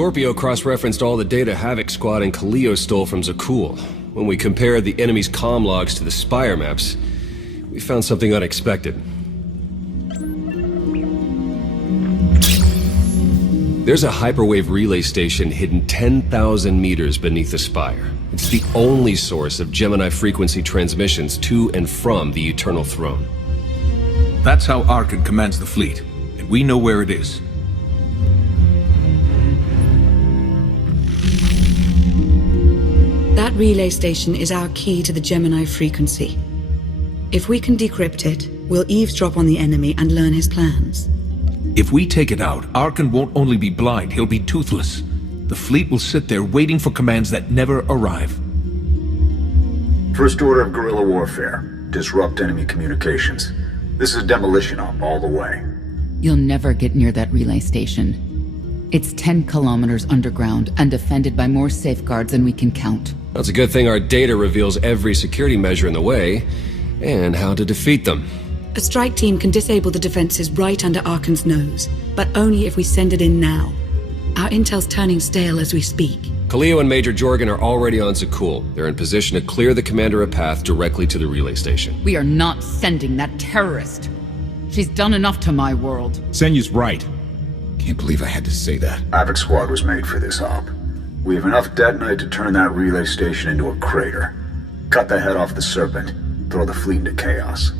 Scorpio cross-referenced all the data Havoc Squad and Kaleo stole from Zakul. When we compared the enemy's comm logs to the Spire maps, we found something unexpected. There's a hyperwave relay station hidden 10,000 meters beneath the Spire. It's the only source of Gemini Frequency transmissions to and from the Eternal Throne. That's how Arcann commands the fleet, and we know where it is. That relay station is our key to the Gemini Frequency. If we can decrypt it, we'll eavesdrop on the enemy and learn his plans. If we take it out, Arcann won't only be blind, he'll be toothless. The fleet will sit there waiting for commands that never arrive. First order of guerrilla warfare. Disrupt enemy communications. This is a demolition op all the way. You'll never get near that relay station. It's 10 kilometers underground and defended by more safeguards than we can count. That's a good thing our data reveals every security measure in the way, and how to defeat them. A strike team can disable the defenses right under Arcann's nose, but only if we send it in now. Our intel's turning stale as we speak. Kaleo and Major Jorgen are already on Zakul. They're in position to clear the commander a path directly to the relay station. We are not sending that terrorist. She's done enough to my world. Senyu's right. Can't believe I had to say that. Havoc Squad was made for this op. We have enough detonite to turn that relay station into a crater. Cut the head off the Serpent. Throw the fleet into chaos.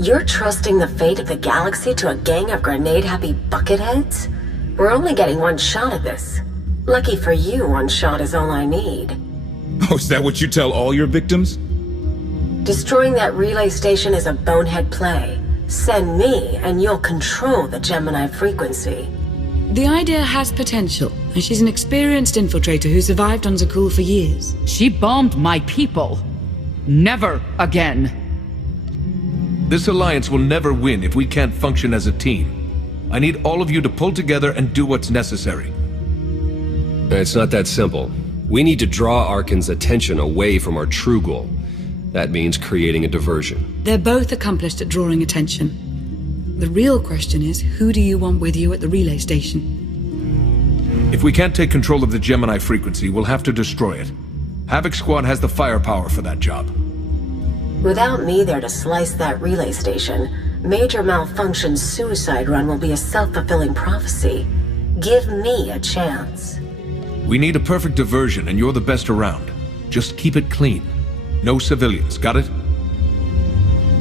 You're trusting the fate of the galaxy to a gang of grenade-happy bucketheads? We're only getting one shot at this. Lucky for you, one shot is all I need. Oh, is that what you tell all your victims? Destroying that relay station is a bonehead play. Send me, and you'll control the Gemini Frequency. The idea has potential, and she's an experienced infiltrator who survived on Zakul for years. She bombed my people. Never again. This alliance will never win if we can't function as a team. I need all of you to pull together and do what's necessary. It's not that simple. We need to draw Arcann's attention away from our true goal. That means creating a diversion. They're both accomplished at drawing attention. The real question is, who do you want with you at the relay station? If we can't take control of the Gemini Frequency, we'll have to destroy it. Havoc Squad has the firepower for that job. Without me there to slice that relay station, Major Malfunction's suicide run will be a self-fulfilling prophecy. Give me a chance. We need a perfect diversion, and you're the best around. Just keep it clean. No civilians, got it?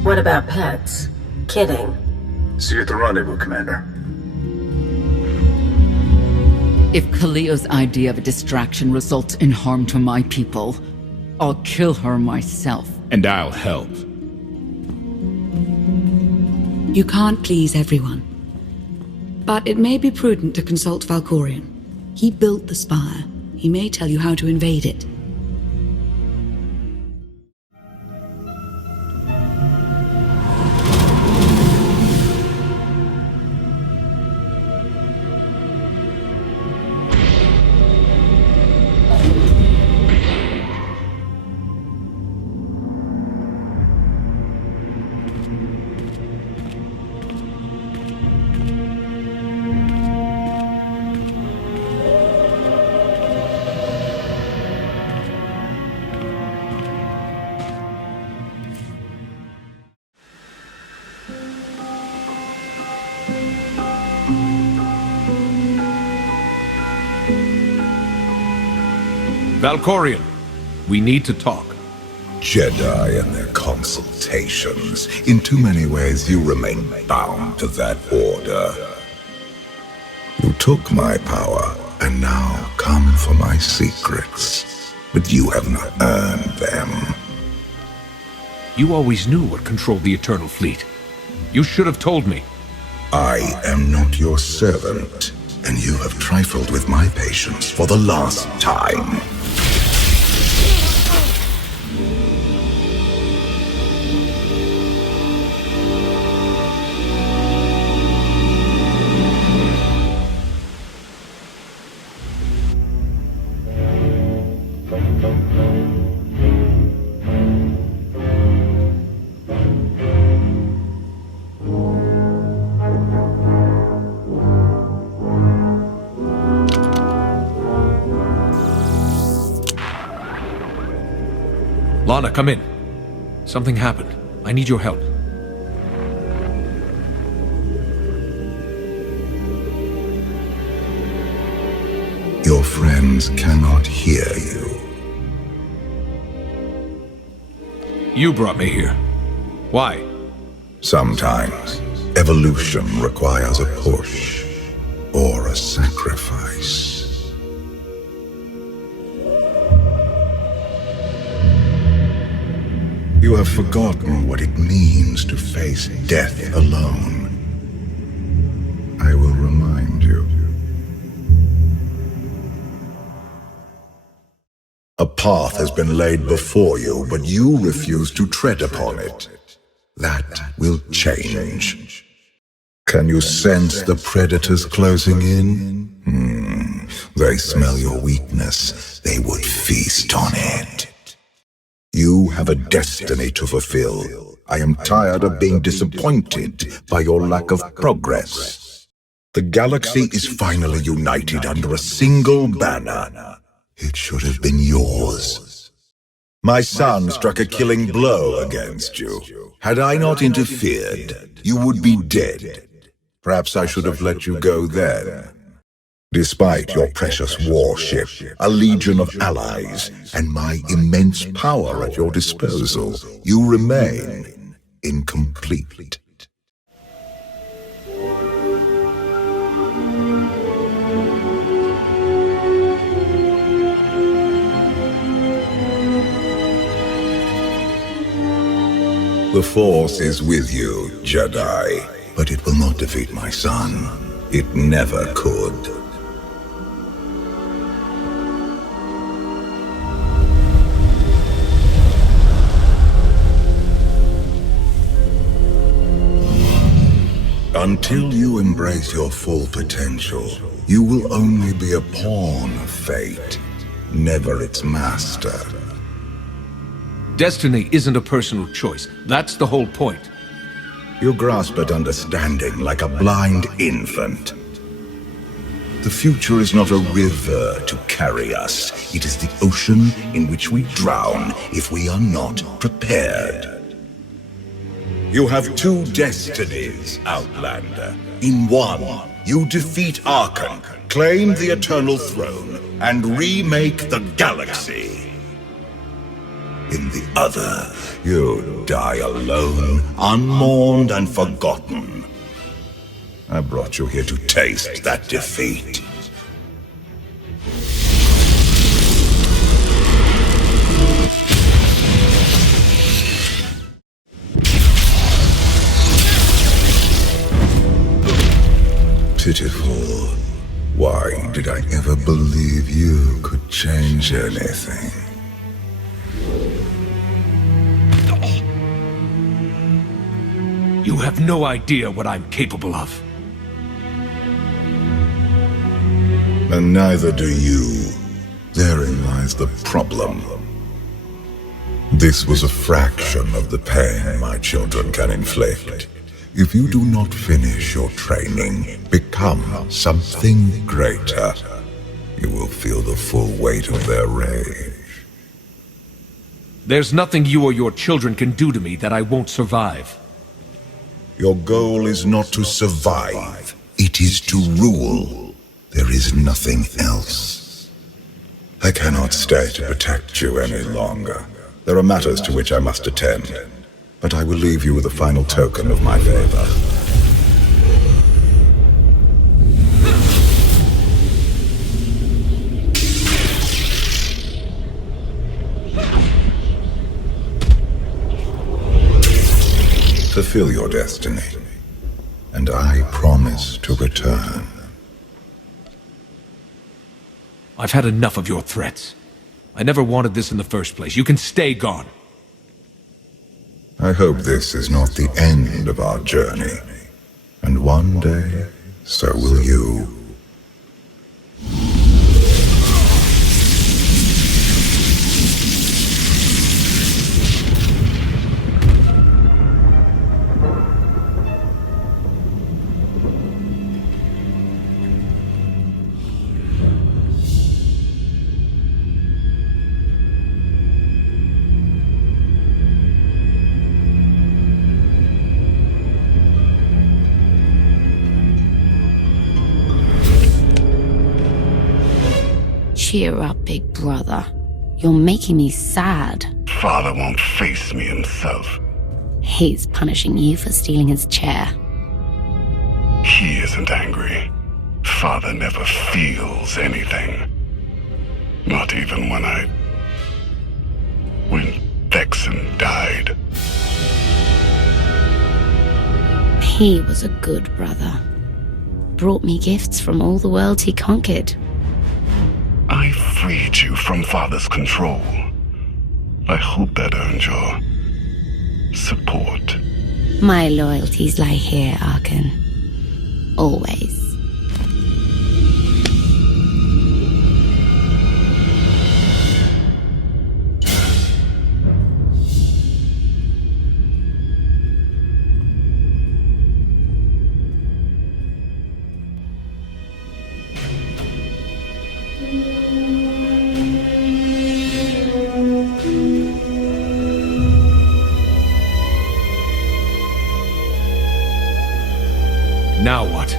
What about pets? Kidding. See you at the rendezvous, Commander. If Kaleo's idea of a distraction results in harm to my people, I'll kill her myself. And I'll help. You can't please everyone. But it may be prudent to consult Valkorion. He built the Spire. He may tell you how to invade it. Valkorion, we need to talk. Jedi and their consultations. In too many ways, you remain bound to that order. You took my power, and now come for my secrets. But you have not earned them. You always knew what controlled the Eternal Fleet. You should have told me. I am not your servant, and you have trifled with my patience for the last time. Lana, come in. Something happened. I need your help. Your friends cannot hear you. You brought me here. Why? Sometimes, evolution requires a push or a sacrifice. You have forgotten what it means to face death alone. I will remind you. A path has been laid before you, but you refuse to tread upon it. That will change. Can you sense the predators closing in? They smell your weakness. They would feast on it. You have a destiny to fulfill. I am tired of being disappointed by your lack of progress. The galaxy is finally united under a single banner. It should have been yours. My son struck a killing blow against you. Had I not interfered, you would be dead. Perhaps I should have let you go then. Despite your precious warship, a legion of allies, and my immense power at your disposal, you remain incomplete. The Force is with you, Jedi, but it will not defeat my son. It never could. Until you embrace your full potential, you will only be a pawn of fate, never its master. Destiny isn't a personal choice. That's the whole point. You grasp at understanding like a blind infant. The future is not a river to carry us. It is the ocean in which we drown if we are not prepared. You have two destinies, Outlander. In one, you defeat Arcann, claim the Eternal Throne, and remake the galaxy. In the other, you die alone, unmourned and forgotten. I brought you here to taste that defeat. Pitiful. Why did I ever believe you could change anything? You have no idea what I'm capable of. And neither do you. Therein lies the problem. This was a fraction of the pain my children can inflict. If you do not finish your training, become something greater, you will feel the full weight of their rage. There's nothing you or your children can do to me that I won't survive. Your goal is not to survive, it is to rule. There is nothing else. I cannot stay to protect you any longer. There are matters to which I must attend, but I will leave you with a final token of my favor. Fulfill your destiny, and I promise to return. I've had enough of your threats. I never wanted this in the first place. You can stay gone. I hope this is not the end of our journey, and one day, so will you. Cheer up, big brother. You're making me sad. Father won't face me himself. He's punishing you for stealing his chair. He isn't angry. Father never feels anything. Not even when Vexen died. He was a good brother. Brought me gifts from all the worlds he conquered. I freed you from Father's control. I hope that earned your support. My loyalties lie here, Arcann. Always. Now what?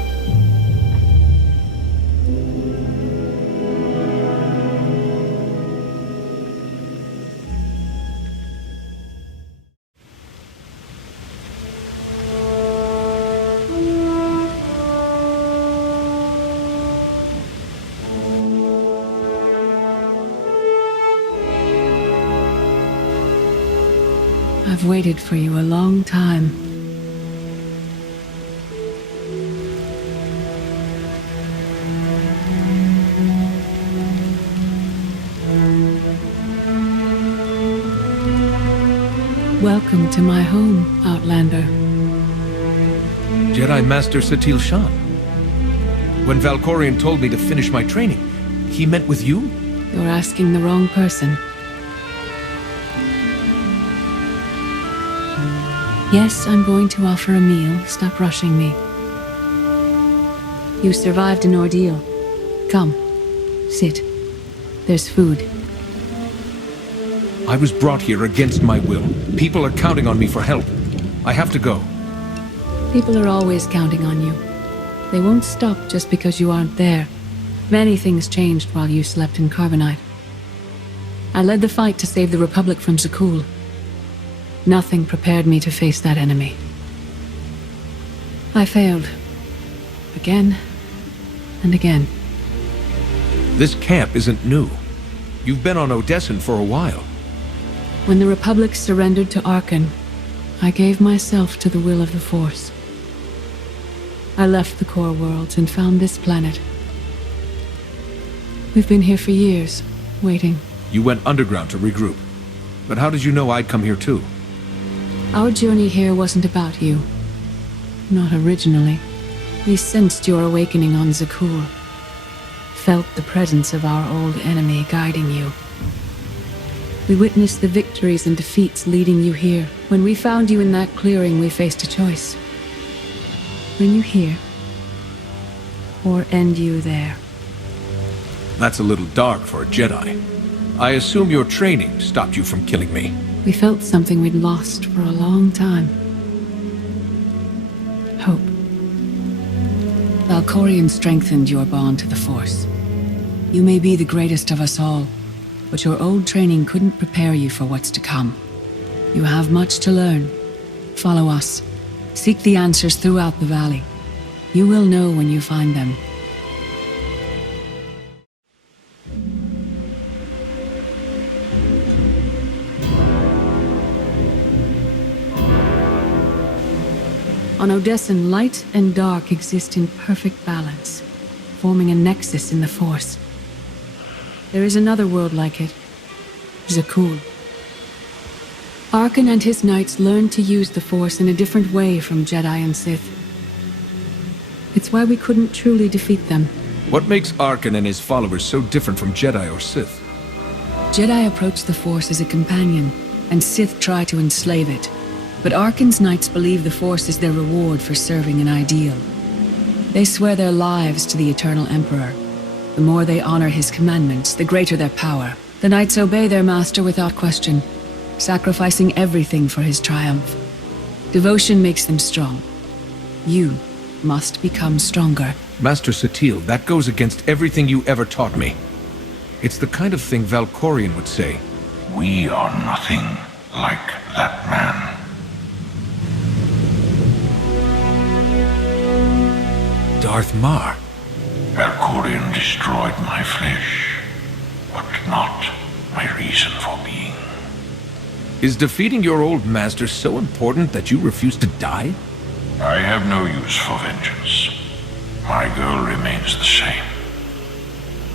I've waited for you a long time. Welcome to my home, Outlander. Jedi Master Satele Shan. When Valkorion told me to finish my training, he meant with you? You're asking the wrong person. Yes, I'm going to offer a meal. Stop rushing me. You survived an ordeal. Come, sit. There's food. I was brought here against my will. People are counting on me for help. I have to go. People are always counting on you. They won't stop just because you aren't there. Many things changed while you slept in Carbonite. I led the fight to save the Republic from Zakul. Nothing prepared me to face that enemy. I failed. Again and again. This camp isn't new. You've been on Odessen for a while. When the Republic surrendered to Arcann, I gave myself to the will of the Force. I left the core worlds and found this planet. We've been here for years, waiting. You went underground to regroup. But how did you know I'd come here too? Our journey here wasn't about you. Not originally. We sensed your awakening on Zakul. Felt the presence of our old enemy guiding you. We witnessed the victories and defeats leading you here. When we found you in that clearing, we faced a choice. Bring you here, or end you there. That's a little dark for a Jedi. I assume your training stopped you from killing me. We felt something we'd lost for a long time. Hope. Valkorion strengthened your bond to the Force. You may be the greatest of us all, but your old training couldn't prepare you for what's to come. You have much to learn. Follow us. Seek the answers throughout the valley. You will know when you find them. On Odessen, light and dark exist in perfect balance, forming a nexus in the Force. There is another world like it, Zakul. Arcann and his knights learned to use the Force in a different way from Jedi and Sith. It's why we couldn't truly defeat them. What makes Arcann and his followers so different from Jedi or Sith? Jedi approach the Force as a companion, and Sith try to enslave it. But Arcann's knights believe the Force is their reward for serving an ideal. They swear their lives to the Eternal Emperor. The more they honor his commandments, the greater their power. The knights obey their master without question, sacrificing everything for his triumph. Devotion makes them strong. You must become stronger. Master Satele, that goes against everything you ever taught me. It's the kind of thing Valkorion would say. We are nothing like that man. Darth Marr. Valkorion destroyed my flesh, but not my reason for being. Is defeating your old master so important that you refuse to die? I have no use for vengeance. My goal remains the same.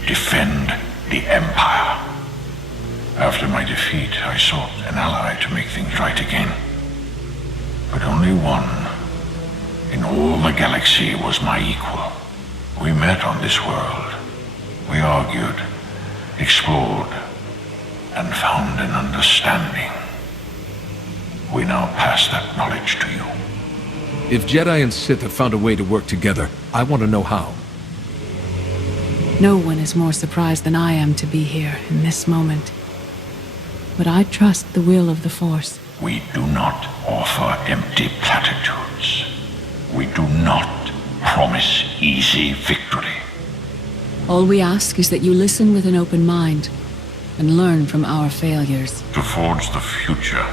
Defend the Empire. After my defeat, I sought an ally to make things right again. But only one in all the galaxy was my equal. We met on this world. We argued, explored, and found an understanding. We now pass that knowledge to you. If Jedi and Sith have found a way to work together, I want to know how. No one is more surprised than I am to be here in this moment. But I trust the will of the Force. We do not offer empty platitudes. We do not promise easy victory. All we ask is that you listen with an open mind and learn from our failures. To forge the future,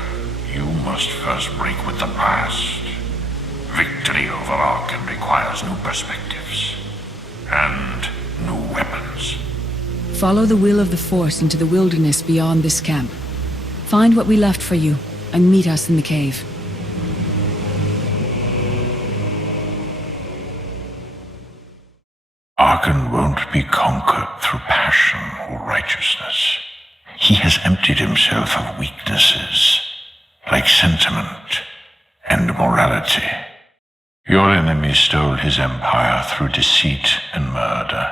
you must first break with the past. Victory over Arcann requires new perspectives and new weapons. Follow the will of the Force into the wilderness beyond this camp. Find what we left for you and meet us in the cave. Arcann won't be conquered through passion or righteousness. He has emptied himself of weaknesses, like sentiment and morality. Your enemy stole his empire through deceit and murder.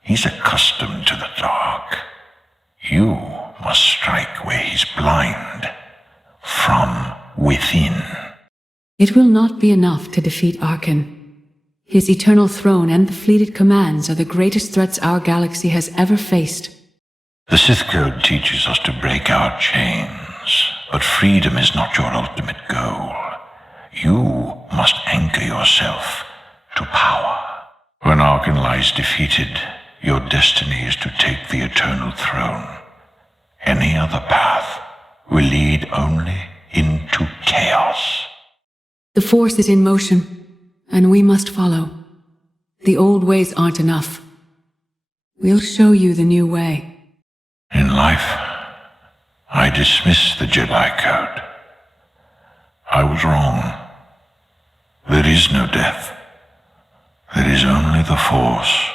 He's accustomed to the dark. You must strike where he's blind, from within. It will not be enough to defeat Arcann. His eternal throne and the fleet it commands are the greatest threats our galaxy has ever faced. The Sith Code teaches us to break our chains, but freedom is not your ultimate goal. You must anchor yourself to power. When Arcann lies defeated, your destiny is to take the eternal throne. Any other path will lead only into chaos. The Force is in motion, and we must follow. The old ways aren't enough. We'll show you the new way. In life, I dismiss the Jedi Code. I was wrong. There is no death. There is only the Force,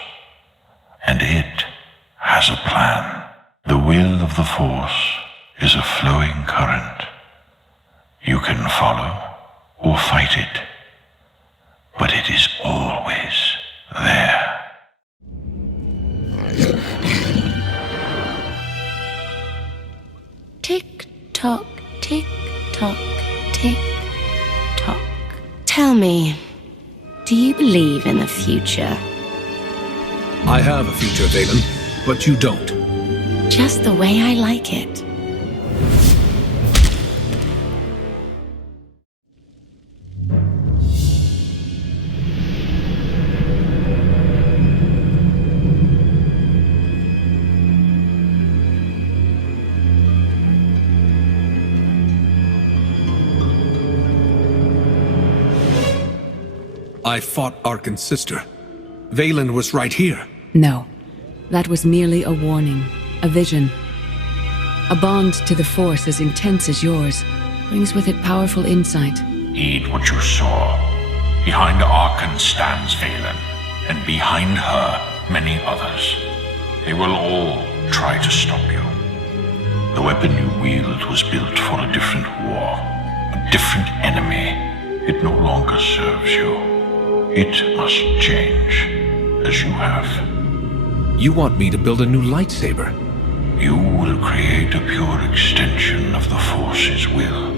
and it has a plan. The will of the Force is a flowing current. You can follow or fight it, but it is always there. Tick tock, tick tock, tick tock. Tell me, do you believe in the future? I have a future, Vaylin, but you don't. Just the way I like it. I fought Arkann's sister. Vaylin was right here. No, that was merely a warning, a vision. A bond to the Force as intense as yours brings with it powerful insight. Heed what you saw. Behind Arcann stands Vaylin, and behind her, many others. They will all try to stop you. The weapon you wield was built for a different war, a different enemy. It no longer serves you. It must change, as you have. You want me to build a new lightsaber? You will create a pure extension of the Force's will.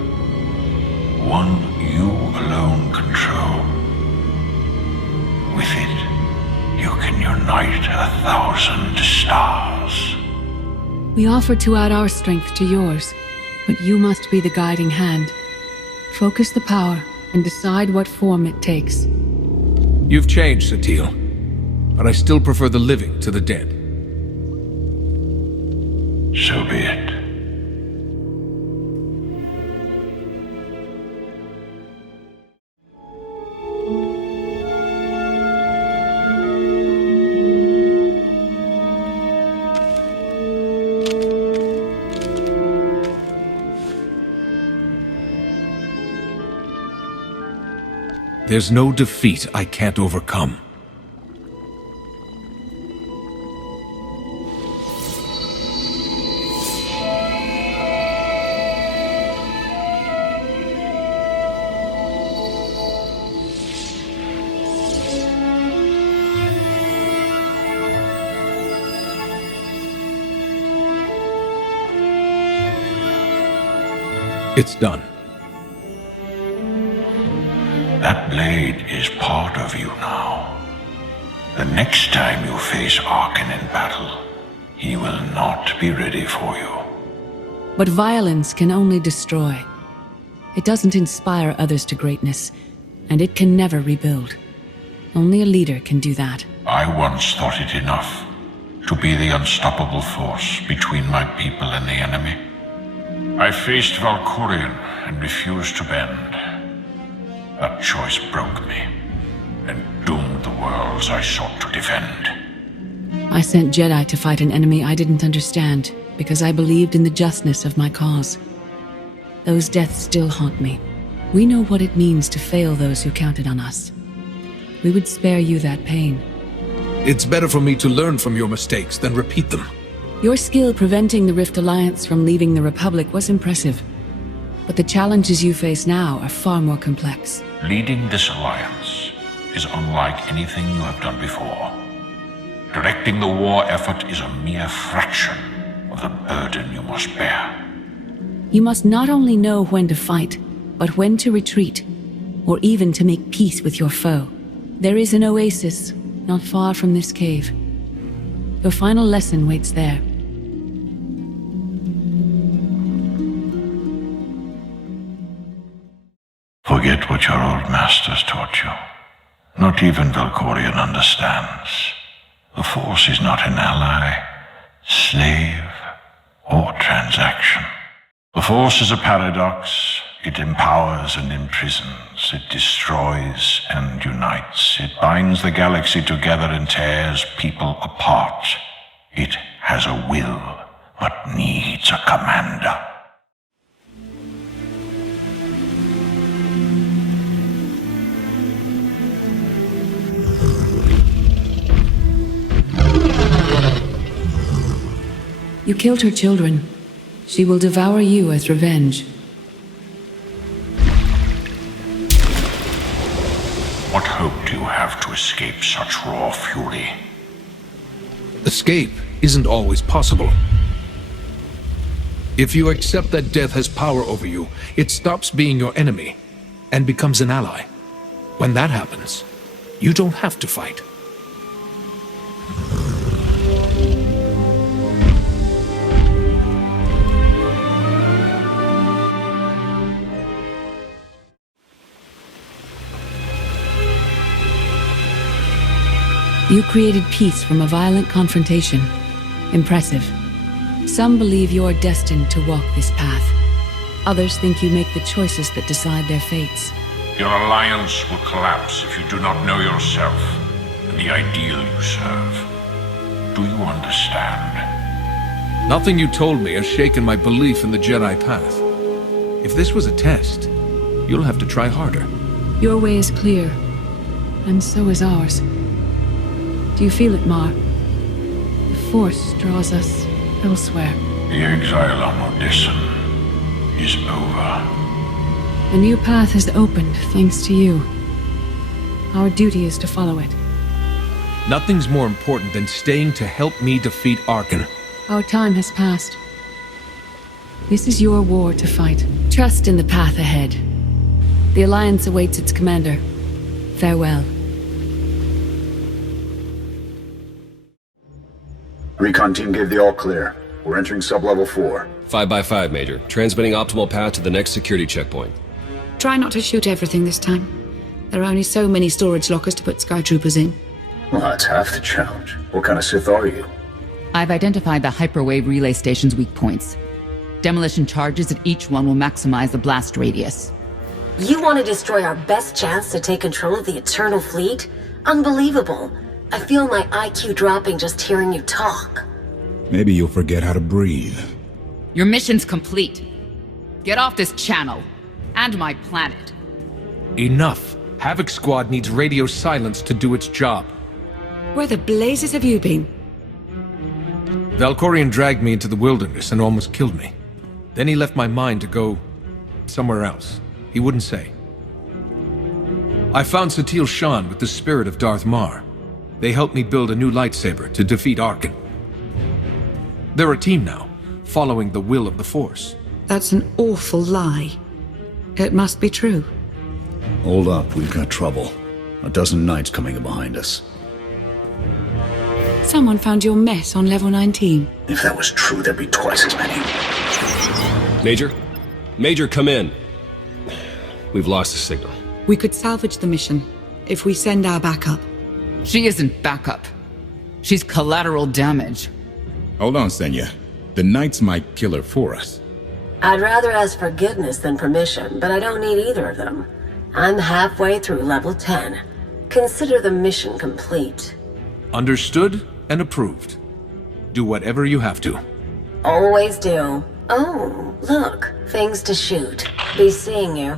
One you alone control. With it, you can unite 1,000 stars. We offer to add our strength to yours, but you must be the guiding hand. Focus the power and decide what form it takes. You've changed, Satele, but I still prefer the living to the dead. So be it. There's no defeat I can't overcome. It's done. That blade is part of you now. The next time you face Arcann in battle, he will not be ready for you. But violence can only destroy. It doesn't inspire others to greatness, and it can never rebuild. Only a leader can do that. I once thought it enough to be the unstoppable force between my people and the enemy. I faced Valkorion and refused to bend. That choice broke me and doomed the worlds I sought to defend. I sent Jedi to fight an enemy I didn't understand because I believed in the justness of my cause. Those deaths still haunt me. We know what it means to fail those who counted on us. We would spare you that pain. It's better for me to learn from your mistakes than repeat them. Your skill preventing the Rift Alliance from leaving the Republic was impressive. But the challenges you face now are far more complex. Leading this alliance is unlike anything you have done before. Directing the war effort is a mere fraction of the burden you must bear. You must not only know when to fight, but when to retreat, or even to make peace with your foe. There is an oasis not far from this cave. Your final lesson waits there. Forget what your old masters taught you. Not even Valkorion understands. The Force is not an ally, slave, or transaction. The Force is a paradox. It empowers and imprisons. It destroys and unites. It binds the galaxy together and tears people apart. It has a will, but needs a commander. You killed her children. She will devour you as revenge. What hope do you have to escape such raw fury? Escape isn't always possible. If you accept that death has power over you, it stops being your enemy and becomes an ally. When that happens, you don't have to fight. You created peace from a violent confrontation. Impressive. Some believe you're destined to walk this path. Others think you make the choices that decide their fates. Your alliance will collapse if you do not know yourself and the ideal you serve. Do you understand? Nothing you told me has shaken my belief in the Jedi path. If this was a test, you'll have to try harder. Your way is clear, and so is ours. Do you feel it, Marr? The Force draws us elsewhere. The exile on Odessen is over. A new path has opened, thanks to you. Our duty is to follow it. Nothing's more important than staying to help me defeat Arcann. Our time has passed. This is your war to fight. Trust in the path ahead. The Alliance awaits its commander. Farewell. Recon team gave the all clear. We're entering sub-level 4. 5x5, Major. Transmitting optimal path to the next security checkpoint. Try not to shoot everything this time. There are only so many storage lockers to put Sky Troopers in. Well, that's half the challenge. What kind of Sith are you? I've identified the hyperwave relay station's weak points. Demolition charges at each one will maximize the blast radius. You want to destroy our best chance to take control of the Eternal Fleet? Unbelievable. I feel my IQ dropping just hearing you talk. Maybe you'll forget how to breathe. Your mission's complete. Get off this channel. And my planet. Enough. Havoc Squad needs radio silence to do its job. Where the blazes have you been? Valkorion dragged me into the wilderness and almost killed me. Then he left my mind to go somewhere else. He wouldn't say. I found Satele Shan with the spirit of Darth Marr. They helped me build a new lightsaber to defeat Arcann. They're a team now, following the will of the Force. That's an awful lie. It must be true. Hold up, we've got trouble. A dozen knights coming in behind us. Someone found your mess on level 19. If that was true, there'd be twice as many. Major? Major, come in. We've lost the signal. We could salvage the mission if we send our backup. She isn't backup. She's collateral damage. Hold on, Senya. The Knights might kill her for us. I'd rather ask forgiveness than permission, but I don't need either of them. I'm halfway through level 10. Consider the mission complete. Understood and approved. Do whatever you have to. Always do. Oh, look. Things to shoot. Be seeing you.